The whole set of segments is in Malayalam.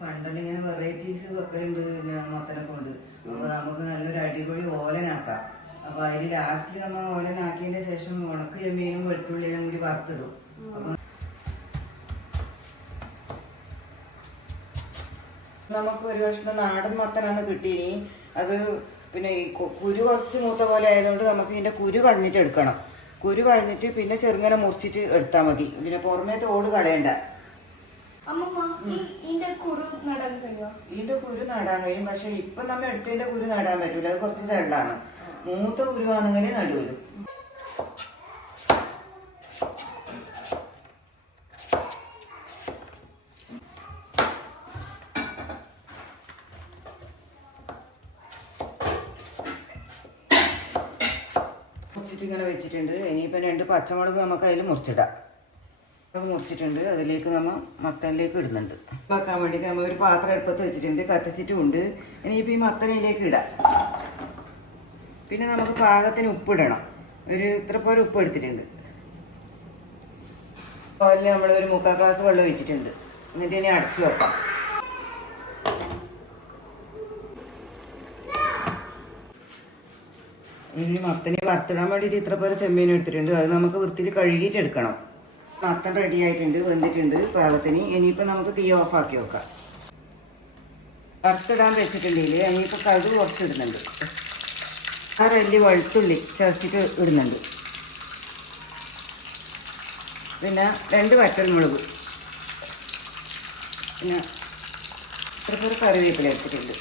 പണ്ടെല്ലാം ഇങ്ങനെ വെറൈറ്റീസ് വെക്കലുണ്ട് പിന്നെ മത്തനെ കൊണ്ട്. അപ്പൊ നമുക്ക് നല്ലൊരു അടിപൊളി ഓലനാക്കാം. അപ്പൊ അതിന് ലാസ്റ്റിൽ നമ്മ ഓലനാക്കിയതിന്റെ ശേഷം ഉണക്ക ചെമ്മീനും വെളുത്തുള്ളിയെല്ലാം കൂടി വറുത്തിടും. അപ്പൊ നമുക്ക് ഒരു കഷ്ണം നാടൻ മത്തനാണ് കിട്ടി. അത് പിന്നെ ഈ കുരു കുറച്ച് മൂത്ത പോലെ ആയതുകൊണ്ട് നമുക്ക് ഇതിന്റെ കുരു കളഞ്ഞിട്ട് എടുക്കണം. കുരു കളഞ്ഞിട്ട് പിന്നെ ചെറുങ്ങനെ മുറിച്ചിട്ട് എടുത്താൽ മതി. പിന്നെ പുറമേ തോട് കളയണ്ട. ഇതിന്റെ കുരു നടാൻ കഴിയും. പക്ഷെ ഇപ്പൊ നമ്മ എടുത്തതിന്റെ കുരു നടാൻ പറ്റൂല. അത് കുറച്ച് ചെള്ളാണ്. മൂത്ത കുരുവാണെങ്കിൽ നടുവരും. മുറിച്ചിട്ട് ഇങ്ങനെ വെച്ചിട്ടുണ്ട്. ഇനിയിപ്പോൾ 2 പച്ചമുളക് നമുക്ക് അതിൽ മുറിച്ചിടാം. മുറിച്ചിട്ടുണ്ട്. അതിലേക്ക് നമ്മൾ മത്തനിലേക്ക് ഇടുന്നുണ്ട്. വെക്കാൻ വേണ്ടിയിട്ട് നമ്മൾ ഒരു പാത്രം അടുപ്പത്ത് വെച്ചിട്ടുണ്ട്. കത്തിച്ചിട്ടുമുണ്ട്. ഇനിയിപ്പോൾ ഈ മത്തനിലേക്ക് ഇടാം. പിന്നെ നമുക്ക് പാകത്തിന് ഉപ്പിടണം. ഇത്ര പോലെ ഉപ്പ് എടുത്തിട്ടുണ്ട്. അതിൽ നമ്മൾ ഒരു 3/4 ഗ്ലാസ് വെള്ളം വെച്ചിട്ടുണ്ട്. എന്നിട്ട് ഇനി അടച്ചു വെക്കാം. ഇനി മത്തനെ വറുത്തിടാൻ വേണ്ടിയിട്ട് ഇത്ര പോലെ ചെമ്മീൻ എടുത്തിട്ടുണ്ട്. അത് നമുക്ക് വൃത്തിയിൽ കഴുകിയിട്ട് എടുക്കണം. മത്തൻ റെഡി ആയിട്ടുണ്ട്, വെന്തിട്ടുണ്ട് പാകത്തിന്. ഇനിയിപ്പോൾ നമുക്ക് തീ ഓഫാക്കി വെക്കാം. വറുത്തിടാൻ വെച്ചിട്ടുണ്ടെങ്കിൽ ഇനിയിപ്പോൾ കടുക് കുറച്ചിടുന്നുണ്ട്. 6 അല്ലി വെളുത്തുള്ളി ചതച്ചിട്ട് ഇടുന്നുണ്ട്. പിന്നെ 2 വറ്റൽമുളക്, പിന്നെ ഇത്ര കറിവേപ്പില എടുത്തിട്ടുണ്ട്.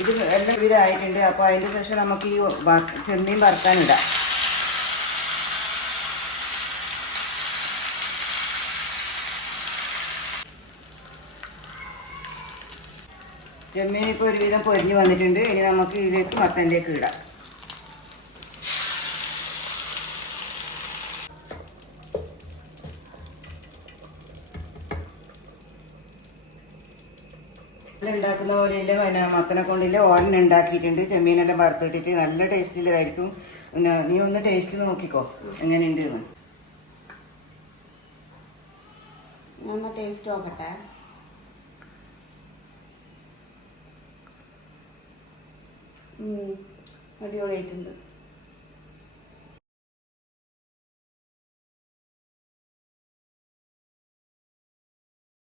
ഇത് എല്ലാം ഇതായിട്ടുണ്ട്. അപ്പോൾ അതിൻ്റെ ശേഷം നമുക്ക് ഈ ചെമ്മീൻ വറുക്കാനിടാം. ചെമ്മീൻ ഇപ്പോൾ ഒരുവിധം പൊരിഞ്ഞ് വന്നിട്ടുണ്ട്. ഇനി നമുക്ക് ഇതിലേക്ക് മത്തനിലേക്ക് ഇടാം. ഉണ്ടാക്കുന്ന പോലെയില്ല. പിന്നെ മത്തനെ കൊണ്ടില്ല ഓലൻ ഉണ്ടാക്കിയിട്ടുണ്ട്. ചെമ്മീനെല്ലാം വറുത്തിട്ടിട്ട് നല്ല ടേസ്റ്റിലായിരിക്കും. പിന്നെ നീ ഒന്ന് ടേസ്റ്റ് നോക്കിക്കോ എങ്ങനെയുണ്ട് എന്ന്. ഞാൻ ടേസ്റ്റ് നോക്കട്ടെ. അടിപൊളിയായിട്ടുണ്ട്.